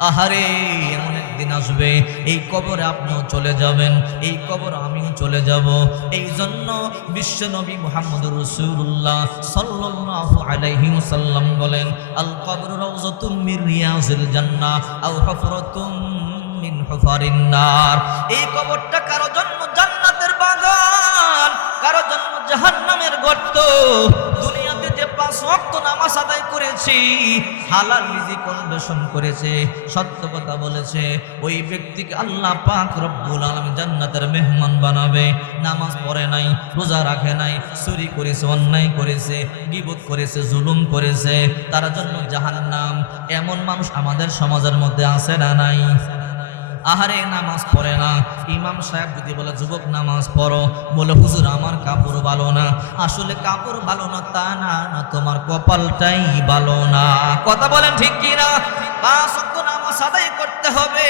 আহারে, এমন একদিন আসবে এই কবরে আপনিও চলে যাবেন, এই কবর আমিও চলে যাব। এই জন্য বিশ্বনবী মুহাম্মদুর রাসূলুল্লাহ সাল্লাল্লাহু আলাইহি ওয়াসাল্লাম বলেন, আল কবরু রাউযাতুম মির রিয়াজিল জান্নাহ আও হুফরাতুম মিন হুফারিন নার। এই কবরটা কারো জন্য জান্নাতের বাগান, কারো জন্য জাহান্নামের গর্ত। দুনিয়াতে যে 5 ওয়াক্ত নামাজ আদায় করেছি, হালাল রিজিক অন্বেষণ করেছে, সত্য কথা বলেছে, ওই ব্যক্তিকে আল্লাহ পাক রব্বুল আলামিন জান্নাতের মেহমান বানাবে। নামাজ পড়ে নাই, রোজা রাখে নাই, চুরি করেছে, অন্যায় করেছে, গীবত করেছে, জুলুম করেছে, তার জন্য জাহান্নাম। এমন মানুষ আমাদের সমাজের মধ্যে আছে না নাই? আহারে, নামাজ পড়ে না। ইমাম সাহেব যদি বলে যুবক নামাজ পড়ো, বলে হুজুর আমার কাপড় ভালো না। আসলে কাপড় ভালো না তা না, তোমার কপালটাই ভালো না। কথা বলেন ঠিক কি না? 5 ওয়াক্ত নামাজ আদায় করতে হবে।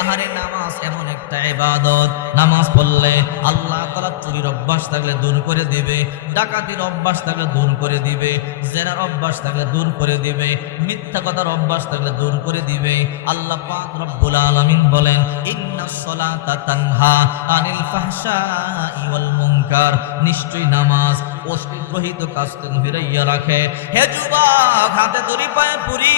আহারে, নামাজ এমন একটা ইবাদত, নামাজ পড়লে আল্লাহ তাআলা চুরির অভ্যাস থাকলে দূর করে দিবে, ডাকাতির অভ্যাস থাকলে দূর করে দিবে, জেনার অভ্যাস থাকলে দূর করে দিবে, মিথ্যা কথার অভ্যাস থাকলে দূর করে দিবে। আল্লাহ পাক রব্বুল আলামিন বলেন, ইন্নাস সালাতা তানহা আনিল ফাহশাই ওয়াল মুনকার। নিশ্চয়ই নামাজ অশ্লীলগ্রহিত কাজ থেকে ফিরাইয়া রাখে। হে যুবক, হাতে দড়ি পায়ে পুরি,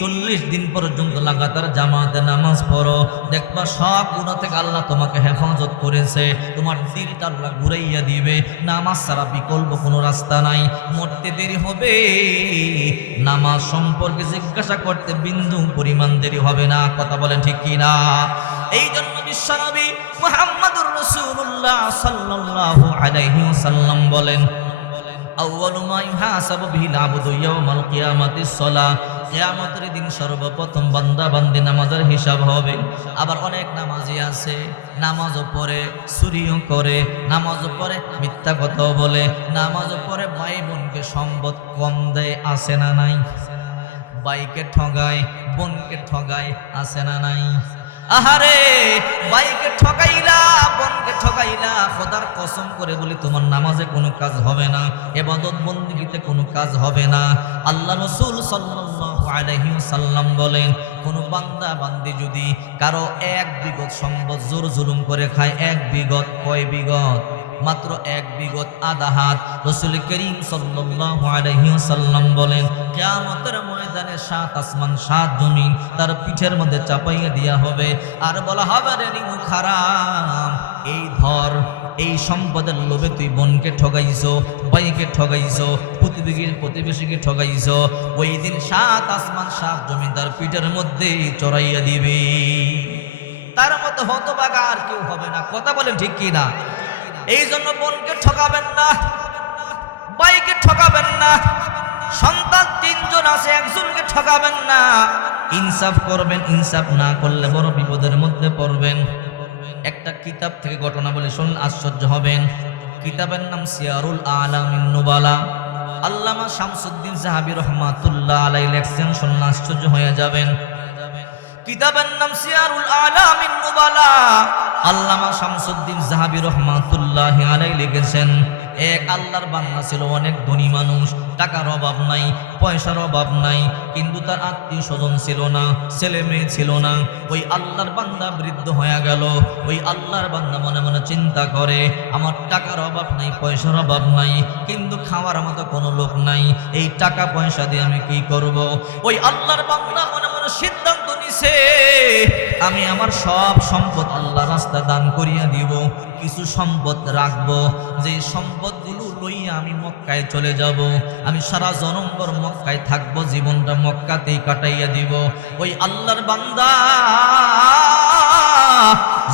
40 দিন পর্যন্ত লাগাতার জামাতে নামাজ পড়ো, দেখবা সব গুনাহ থেকে আল্লাহ তোমাকে হেফাজত করেছে। তোমার দিলটা আল্লাহ ঘুরাইয়া দিবে। নামাজ ছাড়া বিকল্প কোনো রাস্তা নাই। মরতে দেরি হবে, নামাজ সম্পর্কে জিজ্ঞাসা করতে বিন্দু পরিমাণ দেরি হবে না। কথা বলেন ঠিক কি না? এই জন্য বিশ্বনবী মুহাম্মদুর রাসূলুল্লাহ সাল্লাল্লাহু আলাইহি ওয়াসাল্লাম বলেন, আউয়ালু মা ইউহাসাবু বিহিল আবদু ইয়াউমাল কিয়ামাতিস সালাহ। কিয়ামতের দিন সর্বপ্রথম বান্দা বান্দি নামাজের হিসাব হবে। আবার অনেক নামাজি আছে, নামাজও পড়ে, চুরিও করে, নামাজও পড়ে, মিথ্যা কথাও বলে, নামাজও পড়ে, ভাই বোনকে সম্পদ কম দেয়, আছে না নাই? বাইকে ঠগায়, বোনকে ঠগায়, আছে না নাই? আহারে, ভাইকে ঠকাইলা, বোনকে ঠকাইলা, খোদার কসম করে বলি তোমার নামাজে কোনো কাজ হবে না, ইবাদত বন্দেগীতে কোনো কাজ হবে না। আল্লাহ রাসূল সাল্লাল্লাহু আলাইহি ওয়াসাল্লাম বলেন, কোন বান্দা বান্দি যদি কারো 1 বিঘত সম্পদ জোর জুলুম করে খায়, 1 বিঘত, কয় বিঘত? মাত্র 1 বিঘত, আধা হাত। রাসূল করিম সাল্লাল্লাহু আলাইহি ওয়াসাল্লাম বলেন, কিয়ামতের ময়দানে 7 আসমান 7 জমিন তার পিঠের মধ্যে চাপাইয়া দেয়া হবে, আর বলা হবে, রে নিমুখ হারাম, এই ধর, এই সম্পদের লোভে তুই বোনকে ঠগাইছো, ভাইকে ঠগাইছো, প্রতিবেশীকে ঠগাইছো। ওই দিন 7 আসমান 7 জমিন তার পিঠের মধ্যে চড়াইয়া দিবে। তার মতো হতভাগা আর কেউ হবে না। কথা বলেন ঠিক কি না? এই জন্য বোনকে ঠকাবেন না, ভাইকে ঠকাবেন না, সন্তান 3 জন আছে, একজনকে ঠকাবেন না। ইনসাফ করবেন, ইনসাফ না করলে বড় বিপদের মধ্যে পড়বেন। একটা কিতাব থেকে ঘটনা বলে শুনুন, আশ্চর্য হবেন। কিতাবের নাম সিয়ারুল আলামিন নুবালা। আল্লামা শামসুদ্দিন যাহাবী রাহমাতুল্লাহ আলাইহি লেখছেন, শুনলে আশ্চর্য হয়ে যাবেন। কিতাবের নাম সিয়ারুল আলামিন নুবালা। আল্লামা শামসুদ্দিন যাহাবী রাহমাতুল্লাহ আলাইহি লিখেছেন, এক আল্লাহর বান্দা ছিল, অনেক ধনী মানুষ, টাকার অভাব নাই, পয়সার অভাব নাই, কিন্তু তার আত্মীয় স্বজন ছিল না, ছেলে মেয়ে ছিল না। ওই আল্লাহর বান্দা বৃদ্ধ হয়ে গেল। ওই আল্লাহর বান্দা মনে মনে চিন্তা করে, আমার টাকার অভাব নাই, পয়সার অভাব নাই, কিন্তু খাওয়ার মতো কোনো লোক নাই, এই টাকা পয়সা দিয়ে আমি কি করব? ওই আল্লাহর বান্দা মনে মনে সিদ্ধান্ত নিছে, আমি আমার সব সম্পদ আল্লাহর রাস্তায় দান করিয়া দিব, কিছু সম্পদ রাখবো, যে সম্পদগুলো লইয়া আমি মক্কায় চলে যাব, আমি সারা জনমভর মক্কায় থাকবো, জীবনটা মক্কাতেই কাটাইয়া দিব। ওই আল্লাহর বান্দা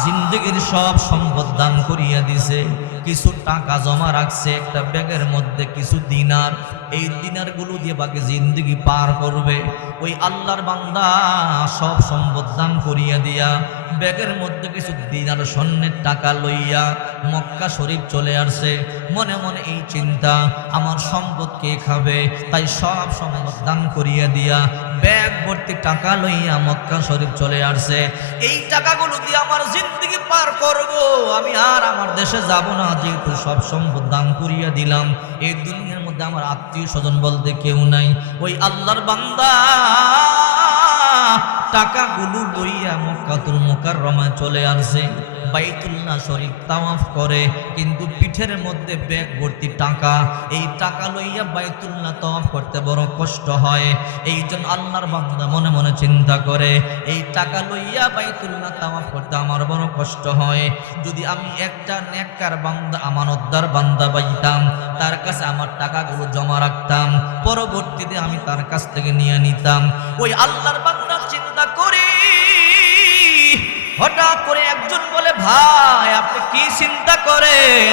জিন্দেগির সব সম্পদ দান করিয়া দিছে, কিছু টাকা জমা রাখছে একটা ব্যাগের মধ্যে, কিছু দিনার, এই দিনারগুলো দিয়ে বাকি জিন্দেগি পার করবে। ওই আল্লাহর বান্দা সব সম্পদ দান করিয়া দিয়া ব্যাগের মধ্যে কিছু দিনার স্বর্ণের টাকা লইয়া মক্কা শরীফ চলে আসছে। মনে মনে এই চিন্তা, আমার সম্পদ কে খাবে, তাই সব সম্পদ দান করিয়া দিয়া ব্যাগ ভর্তি টাকা লইয়া মক্কা শরীফ চলে আসছে। এই টাকাগুলো দিয়ে আমার জিন্দেগি পার করব, আমি আর আমার দেশে যাব না, যেহেতু সব সম্পদ দান করিয়া দিলাম। এই দুনিয়ার মধ্যে আমার আত্মীয় স্বজন বলতে কেউ নাই। ওই আল্লাহর বান্দা টাকাগুলো লইয়া মক্কাতুল মুকাররমায় চলে আসে, বাইতুল্লাহ শরীফ তাওয়াফ করে, কিন্তু পিঠের মধ্যে ব্যাগ ভর্তি টাকা। এই টাকা লইয়া বাইতুল্লাহ তাওয়াফ করতে বড় কষ্ট হয়। এই জন্য আল্লাহর বান্দা মনে মনে চিন্তা করে, এই টাকা লইয়া বাইতুল্লাহ তাওয়াফ করতে আমার বড় কষ্ট হয়। যদি আমি একটা নেককার বান্দা, আমানতদার বান্দা পাইতাম, তার কাছে আমার টাকাগুলো জমা রাখতাম, পরবর্তীতে আমি তার কাছ থেকে নিয়ে নিতাম। ওই আল্লাহর বান্দা চিন্তা করি, হঠাৎ করে একজন বলে, ভাই আপনি কি চিন্তা করেন?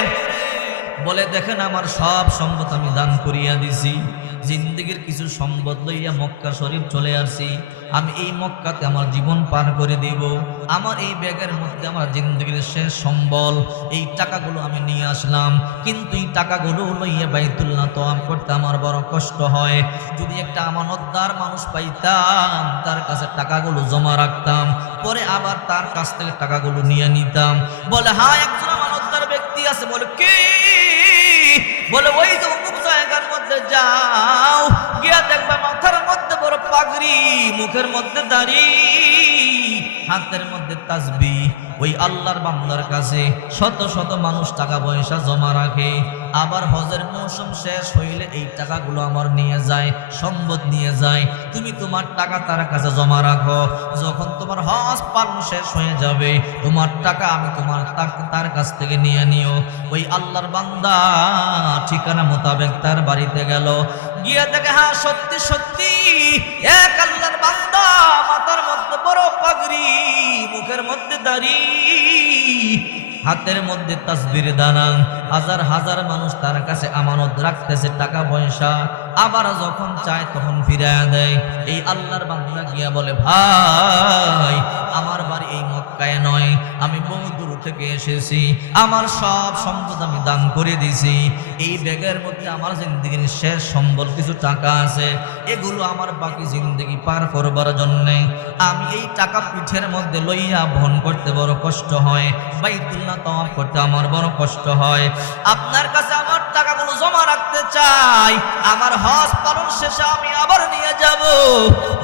বলে, দেখেন আমার সব সম্পদ আমি দান করিয়া দিছি, জিন্দগির কিছু সম্পদ লইয়া মক্কা শরীফ চলে আসছি। আমি এই মক্কাতে আমার জীবন পার করে দিব। আমার এই ব্যাগের মধ্যে আমার জিন্দগির শেষ সম্বল, এই টাকাগুলো আমি নিয়ে আসলাম, কিন্তু এই টাকাগুলো লইয়া বাইতুল্লাহ তাওয়াফ করতে আমার বড় কষ্ট হয়। যদি একটা আমানতদার মানুষ পাইতাম, তার কাছে টাকাগুলো জমা রাখতাম, পরে আবার তার কাছ থেকে টাকাগুলো নিয়ে নিতাম। বলে, হ্যাঁ একজন আমানতদার ব্যক্তি আছে। বলে, কে? বলে, ওই যে অমুক জায়গার মধ্যে যাও, গিয়া দেখবা মাথার মধ্যে বড় পাগড়ি, মুখের মধ্যে দাড়ি, হাতের মধ্যে তাসবিহ। ওই আল্লাহর বান্দার কাছে শত শত মানুষ টাকা পয়সা জমা রাখে, আবার হজের মৌসুম শেষ হইলে এই টাকাগুলো আমার নিয়ে যায়, সম্পদ নিয়ে যায়। তুমি তোমার টাকা তার কাছে জমা রাখো, যখন তোমার হজ পালন শেষ হয়ে যাবে, তোমার টাকা আমি তোমার তার কাছ থেকে নিয়ে নিও। ওই আল্লাহর বান্দা ঠিকানা মোতাবেক তার বাড়িতে গেল, গিয়ে দেখে, হ্যাঁ সত্যি সত্যি এক আল্লাহর বান্দা, মাথার মধ্যে বড় পাগড়ি, মুখের মধ্যে দাড়ি, হাতের মধ্যে তাসবির দানা। হাজার হাজার মানুষ তার কাছে আমানত রাখতেছে টাকা পয়সা, আবার যখন চায় তখন ফিরাইয়া দেয়। এই আল্লাহর বান্দা গিয়া বলে, ভাই আমার বাড়ি এই মক্কায় নয়, আমি বহু দূর থেকে এসেছি, আমার সব সম্পদ আমি দান করে দিছি। এই ব্যাগের মধ্যে আমার জিন্দগির শেষ সম্বল কিছু টাকা আছে, এগুলো আমার বাকি জিন্দগি পার করবার জন্যে। আমি এই টাকা পিঠের মধ্যে লইয়া বহন করতে বড় কষ্ট হয়, বাইতুল্লাহ তাওয়াফ করতে আমার বড় কষ্ট হয়। আপনার কাছে আমার টাকাগুলো জমা রাখতে চাই, আমার হজ পালন শেষে আমি আবার নিয়ে যাব।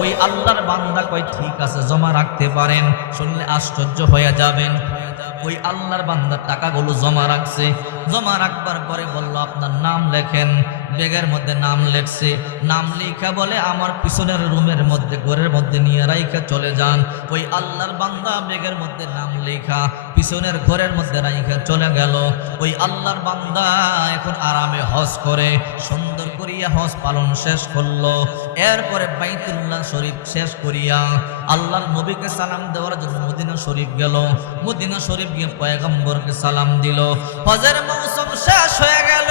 ওই আল্লাহর বান্দা কয়, ঠিক আছে জমা রাখতে পারেন। শুনলে আশ্চর্য হয়ে যাবেন। ওই আল্লাহর বান্দার টাকাগুলো জমা রাখছে, জমা রাখবার পরে বলল, আপনার নাম লেখেন। ব্যাগের মধ্যে নাম লেখছে, নাম লেখা বলে, আমার পিছনের রুমের মধ্যে ঘরের মধ্যে নিয়ে রাইখা চলে যান। ওই আল্লাহর বান্দা ব্যাগের মধ্যে নাম লেখা পিছনের ঘরের মধ্যে রাইখা চলে গেল। ওই আল্লাহর বান্দা এখন আরামে হজ করে, সুন্দর করিয়া হজ পালন শেষ করলো। এরপরে বাইতুল্লাহ শরীফ শেষ করিয়া আল্লাহর নবীকে সালাম দেওয়ার জন্য মদিনা শরীফ গেল। মদিনা শরীফ গিয়ে পয়গম্বরকে সালাম দিল। হজের মৌসুম শেষ হয়ে গেল।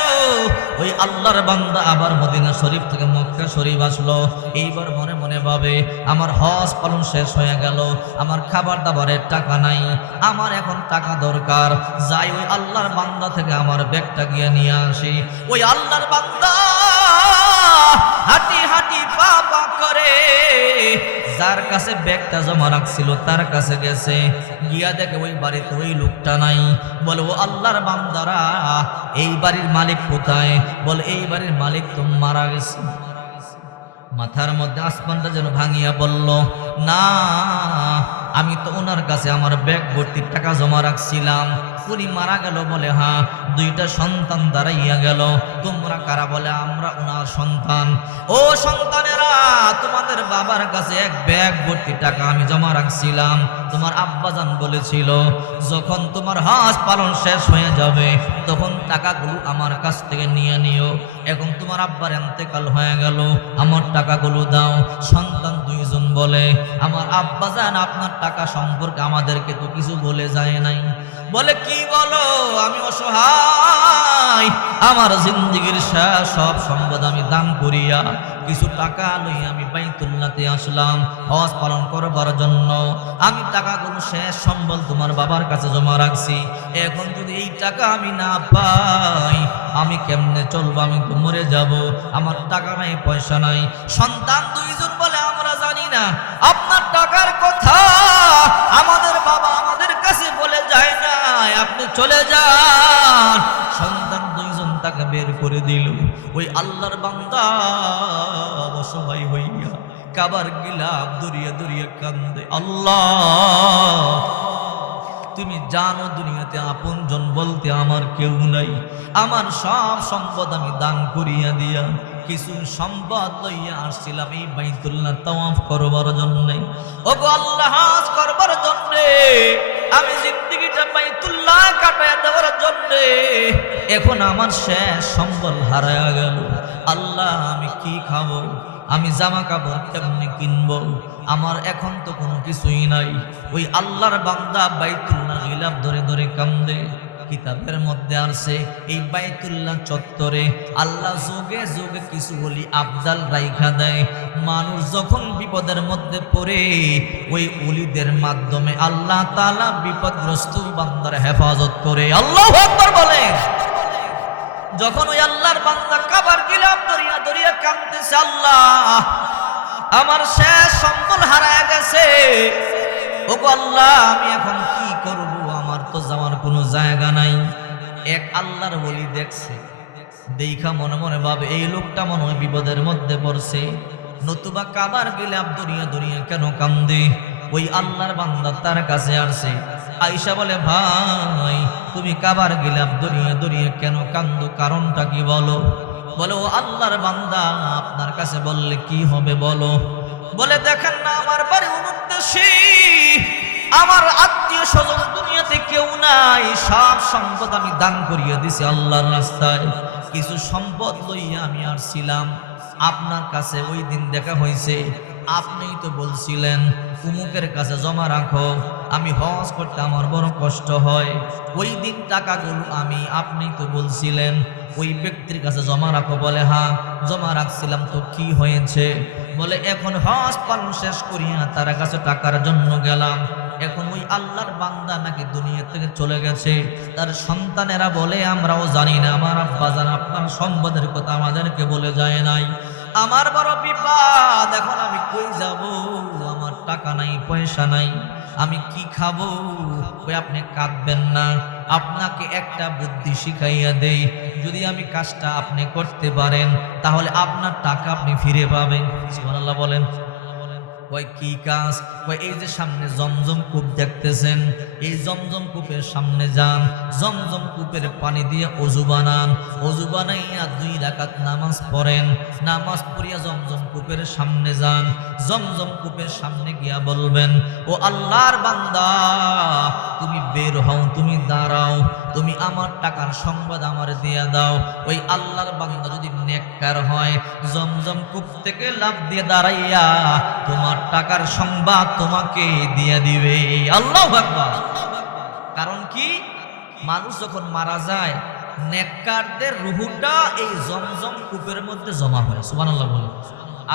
ওই আল্লাহর বান্দা আবার মদিনা শরীফ থেকে মক্কা শরীফ আসলো। এইবার মনে মনে ভাবে, আমার হজ পালন শেষ হয়ে গেল, আমার খাবার দাবারের টাকা নাই, আমার এখন টাকা দরকার, যাই ওই আল্লাহর বান্দা থেকে আমার ব্যাগটা গিয়ে নিয়ে আসি। ওই আল্লাহর বান্দা হাঁটি হাঁটি পা পা করে যার কাছে ব্যাগটা জমা রাখছিল তার কাছে গেছে, গিয়া দেখে ওই বাড়িতে ওই লোকটা নাই। বলে, ও আল্লাহর বান্দারা, এই বাড়ির মালিক কোথায়? বলে, এই বাড়ির মালিক তো মারা গেছে। মাথার মধ্যে আসমানটা যেন ভাঙিয়া বলল, না, আমি তো ওনার কাছে আমার ব্যাগ ভর্তি টাকা জমা রাখছিলাম, উনি মারা গেল। বলে, হ্যাঁ, দুইটা সন্তান দাঁড়াইয়া গেল। তোমরা কারা? বলে, আমরা ওনার সন্তান। ও সন্তানেরা, তোমাদের বাবার কাছে এক ব্যাগ ভর্তি টাকা আমি জমা রাখছিলাম। তোমার আব্বাজান বলেছিল, যখন তোমার হজ পালন শেষ হয়ে যাবে তখন টাকাগুলো আমার কাছ থেকে নিয়ে নিও। এখন তোমার আব্বার ইন্তেকাল হয়ে গেল, আমার টাকাগুলো দাও। সন্তান দুইজন বলে, আমার আব্বাজান আপনার টাকা সম্পর্কে আমাদেরকে তো কিছু বলে যায় নাই। বলে, কি বলো? আমি অসহায়, আমার জিন্দেগির সব সম্পদ আমি দান করিয়া কিছু টাকা লইয়া আমি বাইতুল্লাহতে আসলাম হজ পালন করবার জন্য। আমি টাকাগুলো শেষ সম্বল তোমার বাবার কাছে জমা রাখছি। এখন যদি এই টাকা আমি না পাই, আমি কেমনে চলবো? আমি তো মরে যাব, আমার টাকা নাই, পয়সা নাই। সন্তান দুইজন বলে, আমরা জানি না আপনার টাকার কথা, আমাদের বাবা আমাদের কাছে বলে যায় না, আপনি চলে যান। সন্তান দুইজন তাকে বের করে দিল। ওই আল্লাহর বান্দা অসহায় হইয়া কাবার গিলাফ দরিয়া দরিয়া কান্দে। আল্লাহ, তুমি জানো দুনিয়াতে আপনজন বলতে আমার কেউ নাই। আমার সব সম্পদ আমি দান করিয়া দিয়া কিছু সম্পদ লইয়া আসছিলাম এই বাইতুল্লাহ তাওয়াফ করবার জন্যে। ওগো আল্লাহ, হজ করবার জন্যে, আমি জিন্দেগিটা বাইতুল্লাহ কাটায়া দেওয়ার জন্যে। এখন আমার শেষ সম্বল হারায়া গেল। আল্লাহ, আমি কি খাবো? আমি জামা কাপড় কেমনে কিনবো? আমার এখন তো কোনো কিছুই নাই। ওই আল্লাহর বান্দা বাইতুল্লাহ গিলাফ ধরে ধরে কান্দে। কিতাবের মধ্যে আছে এই বাইতুল্লাহ চত্বরে আল্লাহ যোগে যোগে কিছু বলি আবদাল রাইখা দেয়। মানুষ যখন বিপদের মধ্যে পড়ে ওই ওলিদের মাধ্যমে আল্লাহ তাআলা বিপদগ্রস্ত বান্দার হেফাজত করে। আল্লাহু আকবার বলেন। যখন ওই আল্লাহর বান্দা কাবার গিলাফ দরিয়া দরিয়া কাঁদতেছে, আল্লাহ আমার শেষ সম্বল হারায় গেছে। ওগো আল্লাহ, আমি এখন কি করব? আমার তো যাওয়ার কোনো জায়গা নাই। এক আল্লাহর ওলি দেখছে, দেখা মনে মনে ভাবে এই লোকটা মনে হয় বিপদের মধ্যে পড়ছে, নতুবা কাবার গিলাফ দরিয়া দরিয়া কেন কান্দে? ওই আল্লাহর বান্দা তার কাছে আসছে। আয়েশা বলে, ভাই তুমি কাবার গিলাফ দরিয়া দরিয়া কেন কান্দো? কারণটা কি বলো? বলে, ও আল্লাহর বান্দা, আপনার কাছে বললে কি হবে বলো? বলে, দেখেন না আমার বাড়ি অমুক দেশে, আমার আত্মীয় স্বজন দুনিয়াতে কেউ নাই, সব সম্পদ আমি দান করিয়ে দিছি আল্লাহর রাস্তায়। কিছু সম্পদ লইয়া আমি আসছিলাম আপনার কাছে। ওই দিন দেখা হয়েছে, আপনিই তো বলছিলেন উমুকের কাছে জমা রাখো, আমি হজ করতে আমার বড় কষ্ট হয়। ওই দিন টাকাগুলো আপনিই তো বলছিলেন ওই ব্যক্তির কাছে জমা রাখো। বলে, হ্যাঁ জমা রাখছিলাম, তো কি হয়েছে? বলে, এখন হজ পালন শেষ করিয়া তার কাছে টাকার জন্য গেলাম। এখন ওই আল্লাহর বান্দা নাকি দুনিয়া থেকে চলে গেছে। তার সন্তানেরা বলে, আমরাও জানি না, আমার আব্বা জান আপনার সম্পদের কথা আমাদেরকে বলে যায় নাই। আমার বড় বিপদ, এখন আমি কই যাব? আমার টাকা নাই, পয়সা নাই, আমি কি খাবো? কই, আপনি কাঁদবেন না, আপনাকে একটা বুদ্ধি শিখাইয়া দেই। যদি আমি কাজটা আপনি করতে পারেন তাহলে আপনার টাকা আপনি ফিরে পাবেন। সুবহানাল্লাহ বলেন। কয়, কি কাজ? কয়, এই যে সামনে জমজম কূপ দেখতেছেন, এই জমজম কূপের সামনে যান, জমজম কূপের পানি দিয়ে ওযু বানান, ওযু বানাইয়া 2 রাকাত নামাজ পড়েন, নামাজ পড়িয়া জমজম কূপের সামনে যান, জমজম কূপের সামনে গিয়া বলবেন, ও আল্লাহর বান্দা তুমি বের হও, তুমি দাঁড়াও, তুমি আমার টাকার সংবাদ আমারে দিয়া দাও। ওই আল্লাহর বান্দা যদি নেককার হয়, জমজম কূপ থেকে লাফ দিয়ে দাঁড়াইয়া তোমার টাকার সংবাদ তোমাকে দিয়ে দিবে। আল্লাহু আকবার। কারণ কি? মানুষ যখন মারা যায়, নেককারদের রূহটা এই জমজম কূপের মধ্যে জমা হয়। সুবহানাল্লাহ বলেন।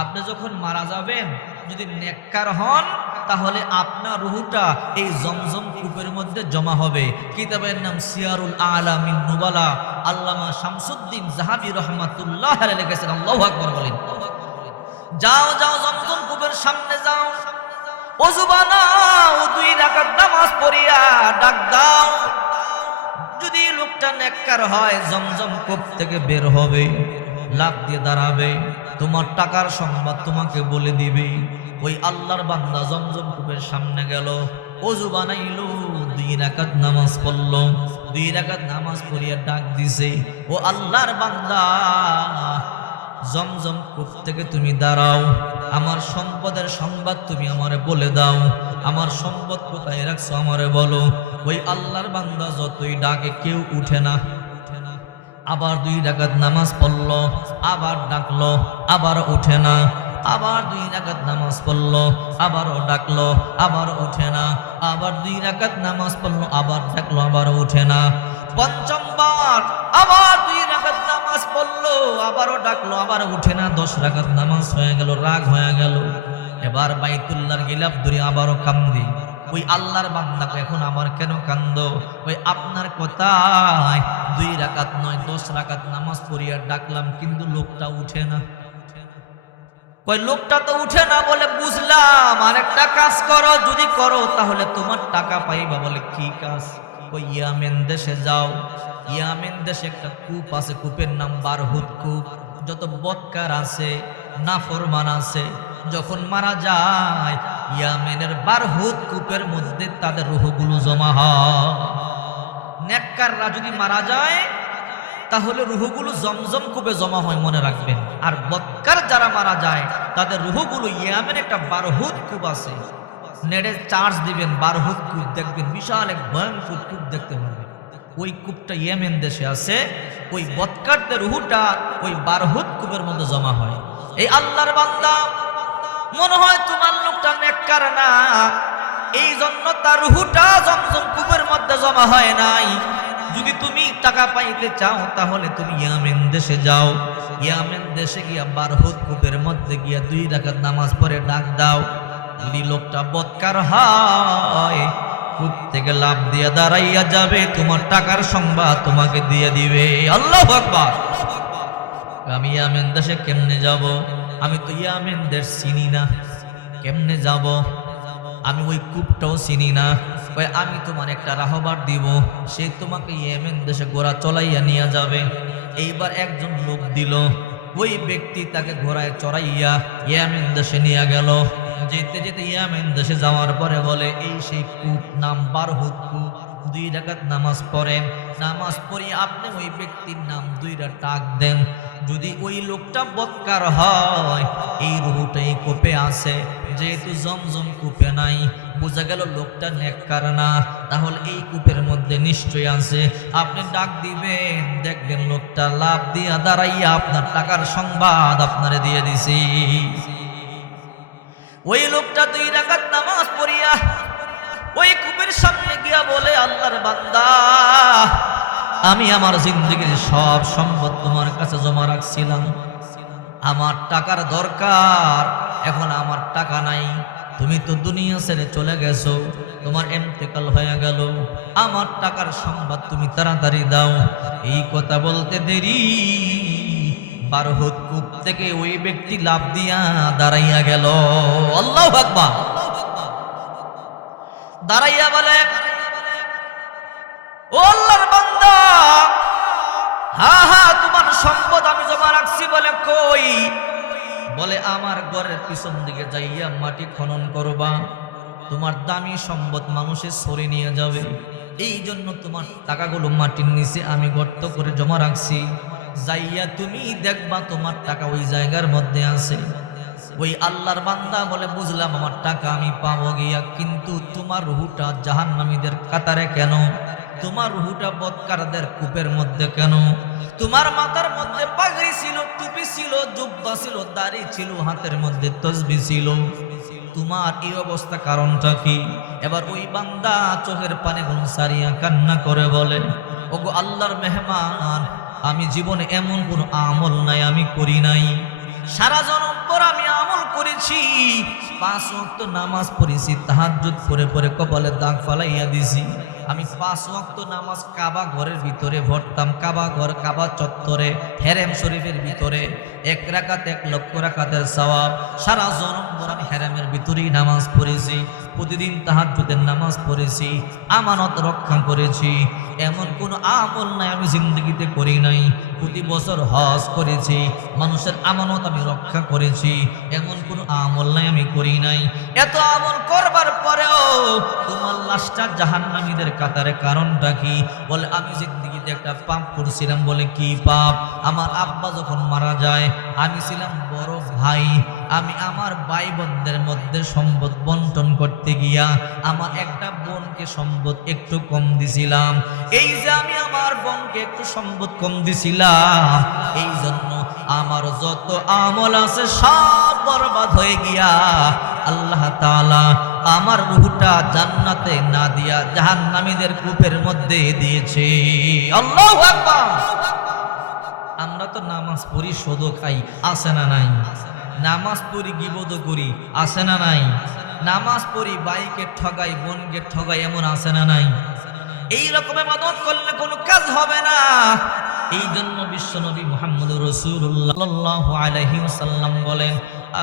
আপনি যখন মারা যাবেন, যদি নেককার হন তাহলে আপনার রূহটা এই জমজম কূপের মধ্যে জমা হবে। কিতাবের নাম সিয়ারুল আলামিন নুবালা, আল্লামা শামসুদ্দিন যাহাবী রাহমাতুল্লাহ আলাইহি লিখেছেন। আল্লাহু আকবার বলেন। যাও যাও, জমজম কূপের সামনে যাও, ওযু বানাও, 2 রাকাত নামাজ পড়িয়া ডাক দাও। যদি লোকটা নেককার হয়, জমজম কূপ থেকে বের হবে, লাফ দিয়ে দাঁড়াবে, তোমার টাকার সংবাদ তোমাকে বলে দিবে। ওই আল্লাহর বান্দা জমজম কূপের সামনে গেল, ওযু বানাইলো, 2 রাকাত নামাজ পড়লো, 2 রাকাত নামাজ পড়িয়া ডাক দিছে, ও আল্লাহর বান্দা জমজম কূপ থেকে তুমি দাঁড়াও, আমার সম্পদের সংবাদ তুমি আমারে বলে দাও, আমার সম্পদ কোথায় রাখছো আমারে বলো। ওই আল্লাহর বান্দা যতই ডাকে কেউ উঠে না। আবার 2 রাকাত নামাজ পড়লো, আবার ডাকলো, আবার উঠে না, আবার 2 রাকাত নামাজ পড়লো, আবারও ডাকলো, আবার উঠে না, আবার 2 রাকাত নামাজ পড়লো, আবার ডাকলো, আবার উঠে না। 5বার আবার 2 রাকাত নামাজ পড়লো, আবারও ডাকলো, আবার উঠে না। 10 রাকাত নামাজ হয়ে গেল, রাগ হয়ে গেল। এবার বাইতুল্লাহর গিলাফ ধরে আবারও কান্দি। ওই আল্লাহর বান্দাকে, এখন আমার কেন কান্দো? ওই আপনার কথায় 2 রাকাত নয় 10 রাকাত নামাজ পড়িয়া ডাকলাম, কিন্তু লোকটা উঠে না। কই, লোকটা তো উঠে না। বলে, বুঝলাম, আর একটা কাজ করো, যদি করো তাহলে তোমার টাকা পাইবা। বলে, কি কাজ? কই, ইয়ামেন দেশে যাও, ইয়ামেন দেশে একটা কূপ আছে, কূপের নাম বারহুদ কূপ। যত বদকার আছে, নাফরমান আছে, যখন মারা যায় ইয়ামেনের বারহুদ কূপের মধ্যে তাদের রূহগুলো জমা হয়। নেককাররা যদি মারা যায় তাহলে রূহগুলো জমজম কূপে জমা হয়, মনে রাখবেন। আর বদকার যারা মারা যায় তাদের রূহগুলো ইয়ামেন একটা বারহুদ কূপ আছে, নেড়ে চার্জ দিবেন, বারহুদ কূপ দেখবেন, বিশাল এক ভয়ঙ্কর কূপ দেখতে পাবেন। ওই কূপটা ইয়েমেন দেশে আছে। ওই বদকারদের রূহটা ওই বারহুদ কূপের মধ্যে জমা হয়। এই আল্লাহর বান্দা মনে হয় তোমার লোকটা নেককার না, এই জন্য তার রূহটা জমজম কূপের মধ্যে জমা হয় নাই। যদি তুমি টাকা পাইতে চাও তাহলে তুমি ইয়ামেন দেশে যাও, ইয়ামেন দেশে গিয়া বারহুদ কূপের মধ্যে গিয়া 2 রাকাত নামাজ পড়ে ডাক দাও। যদি লোকটা বদকার হয় কূপ থেকে লাফ দিয়ে দাঁড়াইয়া যাবে, তোমার টাকার সংবাদ তোমাকে দিয়ে দিবে। আল্লাহু আকবার। আমি ইয়ামেন দেশে কেমনে যাব? আমি তো ইয়ামেন দেশ চিনি না, কেমনে যাব? আমি ওই কূপটাও চিনি না। ওই আমি তোমার একটা রাহবার দিব, সে তোমাকে ইয়েমেন দেশে ঘোড়া চলাইয়া নিয়ে যাবে। এইবার একজন লোক দিল, ওই ব্যক্তি তাকে ঘোড়ায় চড়াইয়া ইয়েমেন দেশে নিয়ে গেল। যেতে যেতে ইয়েমেন দেশে যাওয়ার পরে বলে, এই সেই কূপ, নাম বারহুদ কূপ। 2 রাকাত নামাজ পড়েন, নামাজ পড়ি আপনি ওই ব্যক্তির নাম 2 রাত ডাক দেন। যদি ওই লোকটা বদকার হয়, এই রূহটা এই কূপে আছে, যেহেতু জমজম কূপে নাই, বোঝা গেল লোকটা নেককার না, তাহলে এই কূপের মধ্যে নিশ্চয়ই আছে। আপনি ডাক দিবেন, দেখবেন লোকটা লাফ দিয়া দাঁড়াইয়া আপনার টাকার সংবাদ আপনারে দিয়ে দিছি। ওই লোকটা 2 রাকাত নামাজ পড়িয়া ওই কূপের সামনে গিয়া বলে, আল্লাহর বান্দা, আমি আমার জিন্দেগির সব সম্পদ তোমার কাছে জমা রাখছিলাম, আমার টাকার দরকার, এখন আমার টাকা নাই, তুমি তো দুনিয়া ছেড়ে চলে গেছো, তোমার ইন্তেকাল হয়ে গেল, আমার টাকার সংবাদ তুমি তাড়াতাড়ি দাও। এই কথা বলতে দেরি, বারহুদ কূপ থেকে ওই ব্যক্তি লাফ দিয়া দাঁড়াইয়া গেল। আল্লাহু আকবার। দাঁড়াইয়া বলে, ও আল্লাহর বান্দা, হ্যাঁ তোমার সম্পদ আমি জমা রাখছি। বলে কই? বলে আমার ঘরের পিছন দিকে যাইয়া মাটি খনন করবা, তোমার দামি সম্পদ মানুষের সরে নিয়ে যাবে, এই জন্য তোমার টাকাগুলো মাটির নিচে আমি গর্ত করে জমা রাখছি, যাইয়া তুমি দেখবা তোমার টাকা ওই জায়গার মধ্যে আছে। ওই আল্লাহর বান্দা বলে, বুঝলাম আমার টাকা আমি পাবো গিয়া, কিন্তু তোমার রুহুটা জাহান্নামীদের কাতারে কেন? তোমার রুহুটা বদকারদের কূপের মধ্যে কেন? তোমার মাথার মধ্যে পাগড়ি ছিল, টুপি ছিল, জুব্বা ছিল, দাড়ি ছিল, হাতের মধ্যে তসবিহ ছিল, তোমার এই অবস্থা কারণটা কি? এবার ওই বান্দা চোখের পানি সারিয়া কান্না করে বলে, ওগো আল্লাহর মেহমান, আমি জীবনে এমন কোন আমল নাই আমি করি নাই, সারা জনম পর আমি আমল করেছি, 5 ওয়াক্ত নামাজ পড়েছি, তাহাজ্জুদ পড়ে পড়ে কপালে দাগ ফালাইয়া দিছি, আমি 5 ওয়াক্ত নামাজ কাবা ঘরের ভিতরে পড়তাম, কাবা ঘর, কাবা চত্বরে, হেরেম শরীফের ভিতরে 1 রাকাত 1 লক্ষ রাকাতের সওয়াব, সারা জনম পর আমি হেরেমের ভিতরেই নামাজ পড়েছি, প্রতিদিন তাহাজ্জুদের নামাজ পড়েছি, আমানত রক্ষা করেছি, এমন কোন আমল নাই আমি জিন্দগিতে করি নাই, প্রতি বছর হজ করেছি, মানুষের আমানত আমি রক্ষা করেছি, এমন কোন আমল নাই আমি করি নাই। এত আমল করবার পরেও তোমার লাশটা জাহান্নামীদের কাতারে, কারণটা কি? বলে আমি জিন্দগিতে একটা পাপ করছিলাম। বলে কি পাপ? আমার আব্বা যখন মারা যায়, আমি ছিলাম বড় ভাই, আমি আমার ভাই বোনদের মধ্যে সম্পদ বন্টন করতে গিয়া আমার একটা বোনকে সম্পদ একটু কম দিছিলাম, এই যে আমি আমার বোনকে একটু সম্পদ কম দিছিলাম, এই জন্য আমার যত আমল আছে সব বরবাদ হয়ে গিয়া আল্লাহ তাআলা আমার রূহটা জান্নাতে না দিয়া জাহান্নামীদের কূপের মধ্যে দিয়েছে। আল্লাহু আকবার। আমরা তো নামাজ পড়ি, সুদ খাই, আছে না নাই? নামাজ পড়ি, গীবত করি, আছে না নাই? নামাজ পড়ি, ভাইকে ঠগাই, বোনকে ঠগাই, এমন আছে না নাই? এই রকম ইবাদত করলে কোনো কাজ হবে না। এই জন্য বিশ্বনবী মুহাম্মদুর রাসূলুল্লাহ সাল্লাল্লাহু আলাইহি ওয়াসাল্লাম বলেন,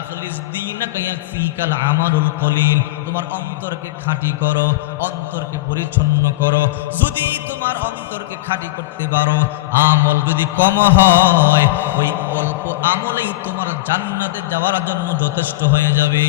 আখলিস দীনাকা ইয়াকফিকাল আমালুল কলিল। তোমার অন্তরকে খাঁটি করো, অন্তরকে পরিচ্ছন্ন করো। যদি তোমার অন্তরকে খাঁটি করতে পারো, আমল যদি কম হয়, ওই অল্প আমলেই তোমার জান্নাতে যাওয়ার জন্য যথেষ্ট হয়ে যাবে।